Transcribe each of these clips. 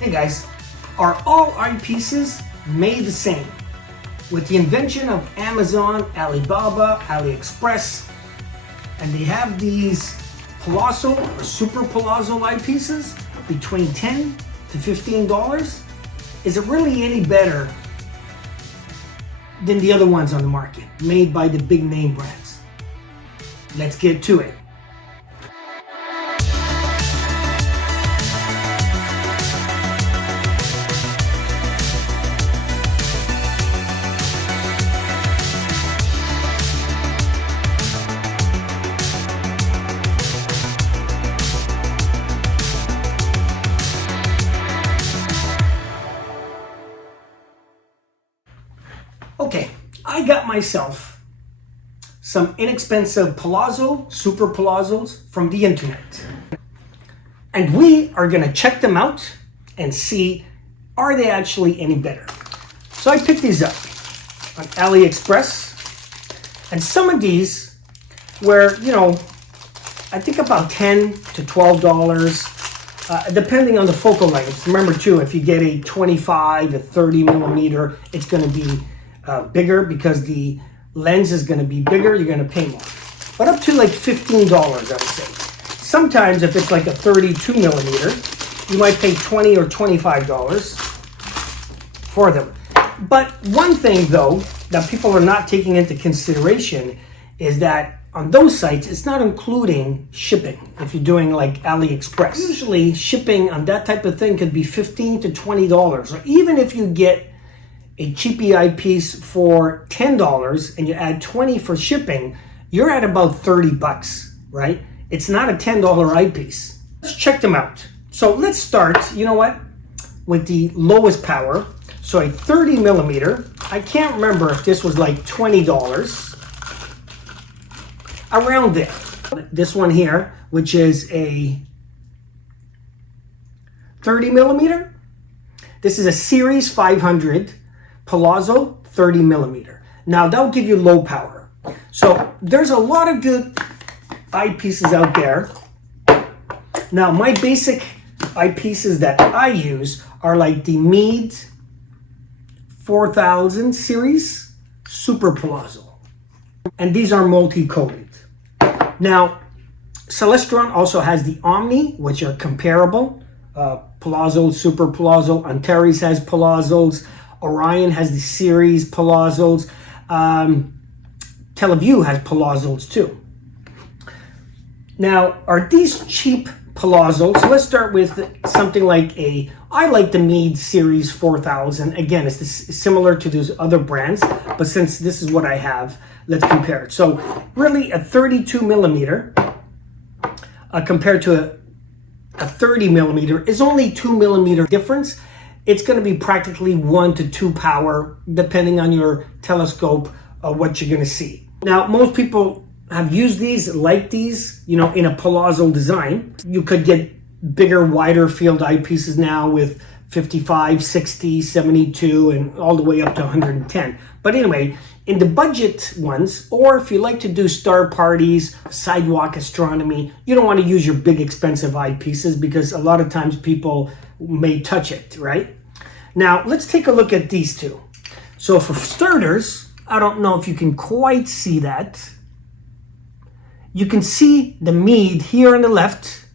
Hey guys, are all eyepieces made the same? With the invention of Amazon, Alibaba, AliExpress, and they have these palazzo or super palazzo eyepieces between $10 to $15. Is it really any better than the other ones on the market made by the big name brands? Let's get to it. Okay, I got myself some inexpensive palazzo, super palazzos from the internet. And we are gonna check them out and see, are they actually any better? So I picked these up on AliExpress. And some of these were, I think about $10 to $12, depending on the focal length. Remember too, if you get a 25 to 30 millimeter, it's gonna be bigger because the lens is going to be bigger, you're going to pay more. But up to like $15, I would say. Sometimes if it's like a 32 millimeter, you might pay $20 or $25 for them. But one thing though that people are not taking into consideration is that on those sites, it's not including shipping if you're doing like AliExpress. Usually shipping on that type of thing could be $15 to $20, or even if you get a cheapy eyepiece for $10 and you add $20 for shipping, you're at about $30, right? It's not a $10 eyepiece. Let's check them out. So let's start, with the lowest power. So a 30 millimeter, I can't remember if this was like $20, around there. This one here, which is a 30 millimeter. This is a Series 500 palazzo 30 millimeter. Now that'll give you low power. So there's a lot of good eyepieces out there. Now my basic eyepieces that I use are like the Mead 4000 series super palazzo. And these are multi-coated. Now Celestron also has the Omni, which are comparable. Palazzo, super palazzo. Antares has palazzos. Orion has the series palazzos. Teleview has palazzos too. Now, are these cheap palazzos? So let's start with something like I like the Mead Series 4000. Again, it's similar to those other brands, but since this is what I have, let's compare it. So really a 32 millimeter compared to a 30 millimeter is only 2 millimeter difference. It's going to be practically 1 to 2 power, depending on your telescope, what you're going to see. Now, most people have used these, like these, in a palazzo design. You could get bigger, wider field eyepieces now with 55, 60, 72, and all the way up to 110. But anyway, in the budget ones, or if you like to do star parties, sidewalk astronomy, you don't want to use your big expensive eyepieces because a lot of times people may touch it, right? Now, let's take a look at these two. So for starters, I don't know if you can quite see that. You can see the Mead here on the left.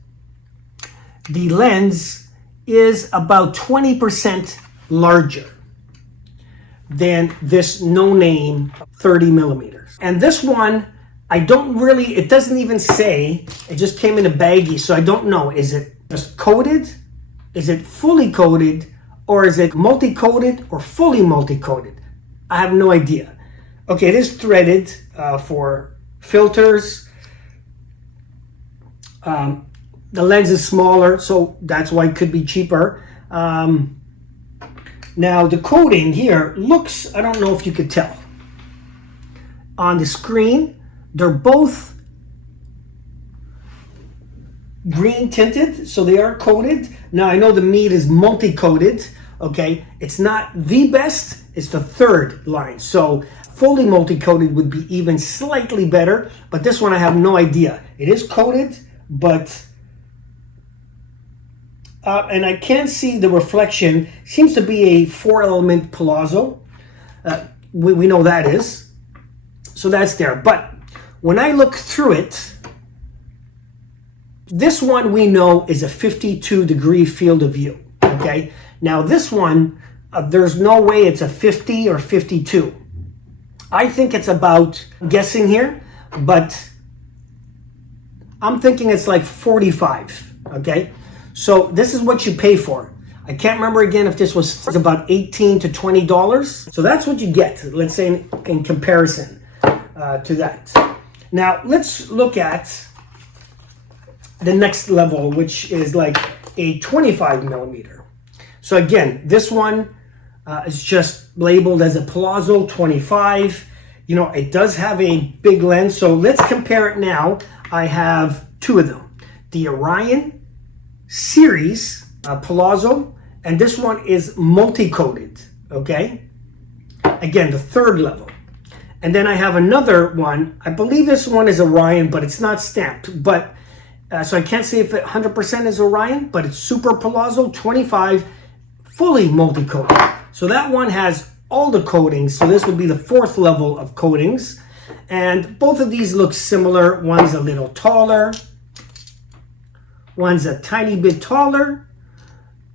The lens is about 20% larger than this no-name 30 millimeters. And this one, it doesn't even say, it just came in a baggie, so I don't know. Is it just coated? Is it fully coated, or is it multi-coated or fully multi-coated? I have no idea. Okay, it is threaded for filters. The lens is smaller, so that's why it could be cheaper. Now the coating here looks, I don't know if you could tell. On the screen, they're both green tinted, so they are coated. Now I know the Mead is multi-coated, okay? It's not the best, it's the third line. So fully multi-coated would be even slightly better, but this one I have no idea. It is coated, but and I can't see the reflection. Seems to be a 4-element palazzo. We know that is. So that's there. But when I look through it, this one we know is a 52-degree field of view. Okay. Now this one, there's no way it's a 50 or 52. I think it's about, guessing here, but I'm thinking it's like 45. Okay. So this is what you pay for. I can't remember again if this was about $18 to $20. So that's what you get, let's say, in comparison to that. Now let's look at the next level, which is like a 25 millimeter. So again, this one is just labeled as a Palazzo 25. You know, it does have a big lens. So let's compare it now. I have two of them. The Orion series Palazzo, and this one is multi-coated, okay? Again, the third level. And then I have another one. I believe this one is Orion, but it's not stamped. But so I can't say if it 100% is Orion, but it's Super Palazzo 25, fully multi-coated. So that one has all the coatings. So this would be the fourth level of coatings. And both of these look similar. One's a little taller. One's a tiny bit taller.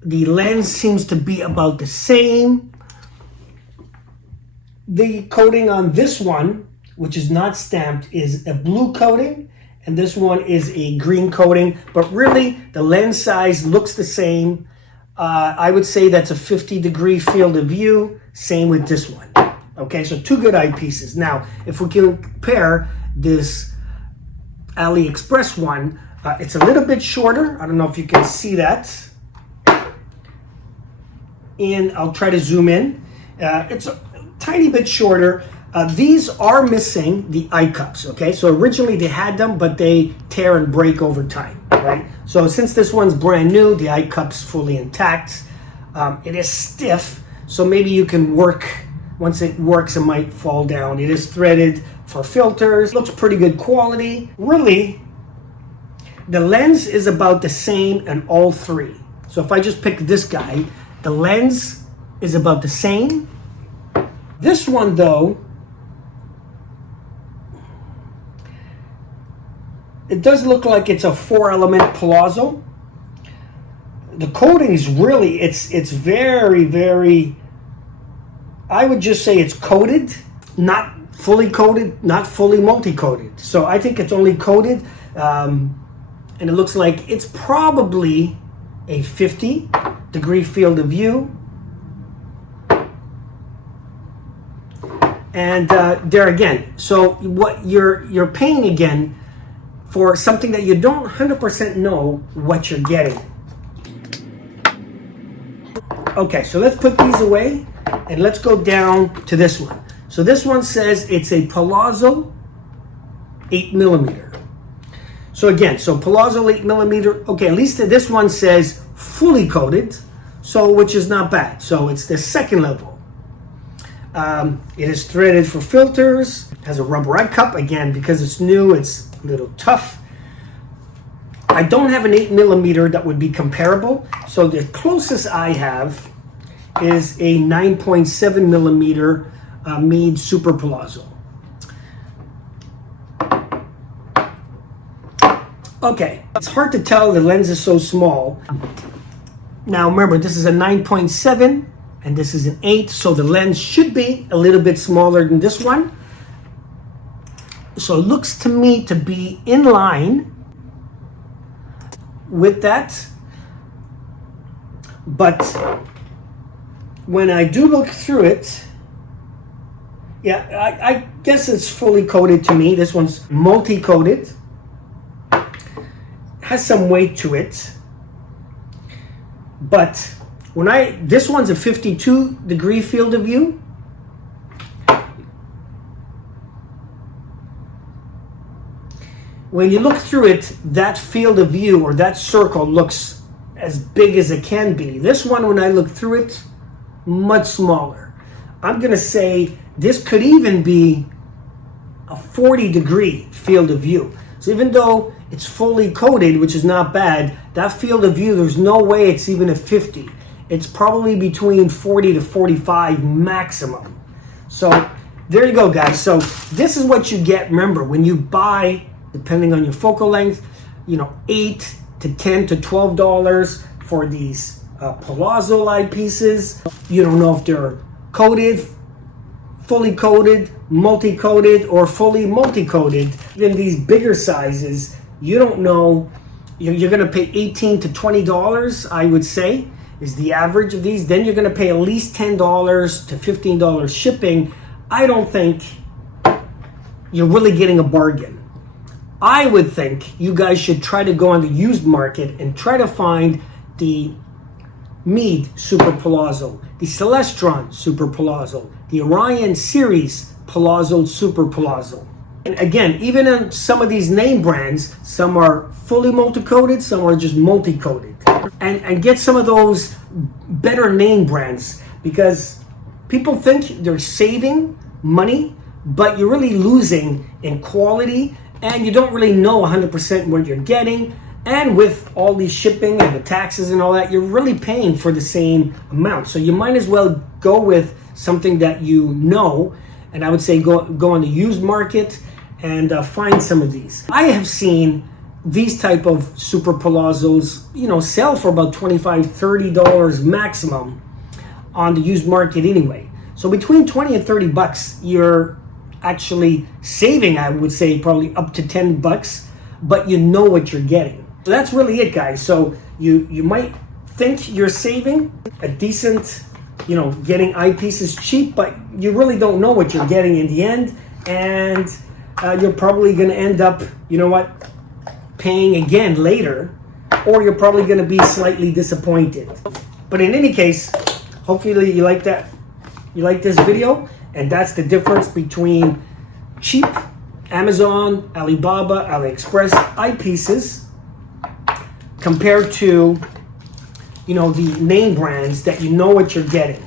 The lens seems to be about the same. The coating on this one, which is not stamped, is a blue coating, and this one is a green coating, but really the lens size looks the same. I would say that's a 50-degree field of view. Same with this one. Okay, so two good eyepieces. Now, if we can compare this AliExpress one, it's a little bit shorter. I don't know if you can see that. And I'll try to zoom in. It's a tiny bit shorter. These are missing the eye cups, okay? So originally they had them, but they tear and break over time, right? So since this one's brand new, the eye cup's fully intact. It is stiff, so maybe you can work. Once it works, it might fall down. It is threaded for filters. Looks pretty good quality. Really, the lens is about the same in all three. So if I just pick this guy, the lens is about the same. This one, though, it does look like it's a 4-element Palazzo. The coating's really, it's very, very, I would just say it's coated, not fully coated, not fully multi-coated. So I think it's only coated, and it looks like it's probably a 50-degree field of view. And there again, so what you're paying again for something that you don't 100% know what you're getting. Okay, so let's put these away and let's go down to this one. So this one says it's a Palazzo 8 millimeter. So again, so Palazzo 8 millimeter. Okay, at least this one says fully coated, so which is not bad. So it's the second level. It is threaded for filters. Has a rubber eye cup. Again, because it's new, it's a little tough. I don't have an 8 millimeter that would be comparable. So the closest I have is a 9.7 millimeter Meade Super Palazzo. Okay, it's hard to tell. The lens is so small. Now remember, this is a 9.7 and this is an 8, so the lens should be a little bit smaller than this one. So it looks to me to be in line with that. But when I do look through it, yeah, I guess it's fully coated to me. This one's multi-coated. Has some weight to it. But when this one's a 52-degree field of view. When you look through it, that field of view or that circle looks as big as it can be. This one, when I look through it, much smaller. I'm gonna say this could even be a 40-degree field of view. So even though it's fully coated, which is not bad, that field of view, there's no way it's even a 50. It's probably between 40 to 45 maximum. So there you go, guys. So this is what you get. Remember, when you buy, depending on your focal length, you know, $8 to $10 to $12 for these palazzo eyepieces. You don't know if they're coated, fully coated, multi-coated, or fully multi-coated. In these bigger sizes, you don't know. You're going to pay $18 to $20, I would say, is the average of these. Then you're going to pay at least $10 to $15 shipping. I don't think you're really getting a bargain. I would think you guys should try to go on the used market and try to find the Meade Super Palazzo, the Celestron Super Palazzo, the Orion Series Palazzo Super Palazzo. And again, even in some of these name brands, some are fully multi-coated, some are just multi-coated. And get some of those better name brands, because people think they're saving money, but you're really losing in quality, and you don't really know 100% what you're getting. And with all the shipping and the taxes and all that, you're really paying for the same amount. So you might as well go with something that you know. And I would say go on the used market and find some of these. I have seen these type of Super Palazzos, you know, sell for about $25, $30 maximum on the used market anyway. So between 20 and 30 bucks, you're actually saving, I would say, probably up to 10 bucks, but you know what you're getting. So that's really it, guys. So you might think you're saving a decent, you know, getting eyepieces cheap, but you really don't know what you're getting in the end. And you're probably going to end up, you know what, paying again later, or you're probably going to be slightly disappointed. But in any case, hopefully you like that. You like this video, and that's the difference between cheap Amazon, Alibaba, AliExpress eyepieces compared to, you know, the name brands that you know what you're getting.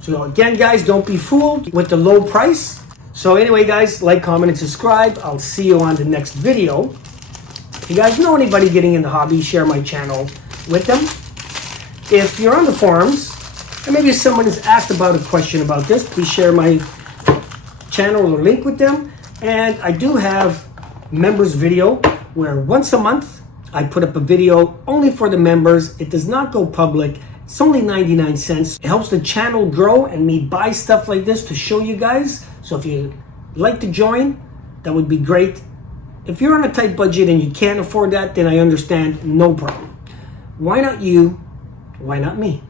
So again, guys, don't be fooled with the low price. So anyway, guys, like, comment, and subscribe. I'll see you on the next video. If you guys know anybody getting in the hobby, share my channel with them. If you're on the forums, and maybe someone has asked about a question about this, please share my channel or link with them. And I do have members video where once a month I put up a video only for the members. It does not go public. It's only 99 cents. It helps the channel grow and me buy stuff like this to show you guys. So if you'd like to join, that would be great. If you're on a tight budget and you can't afford that, then I understand, no problem. Why not you? Why not me?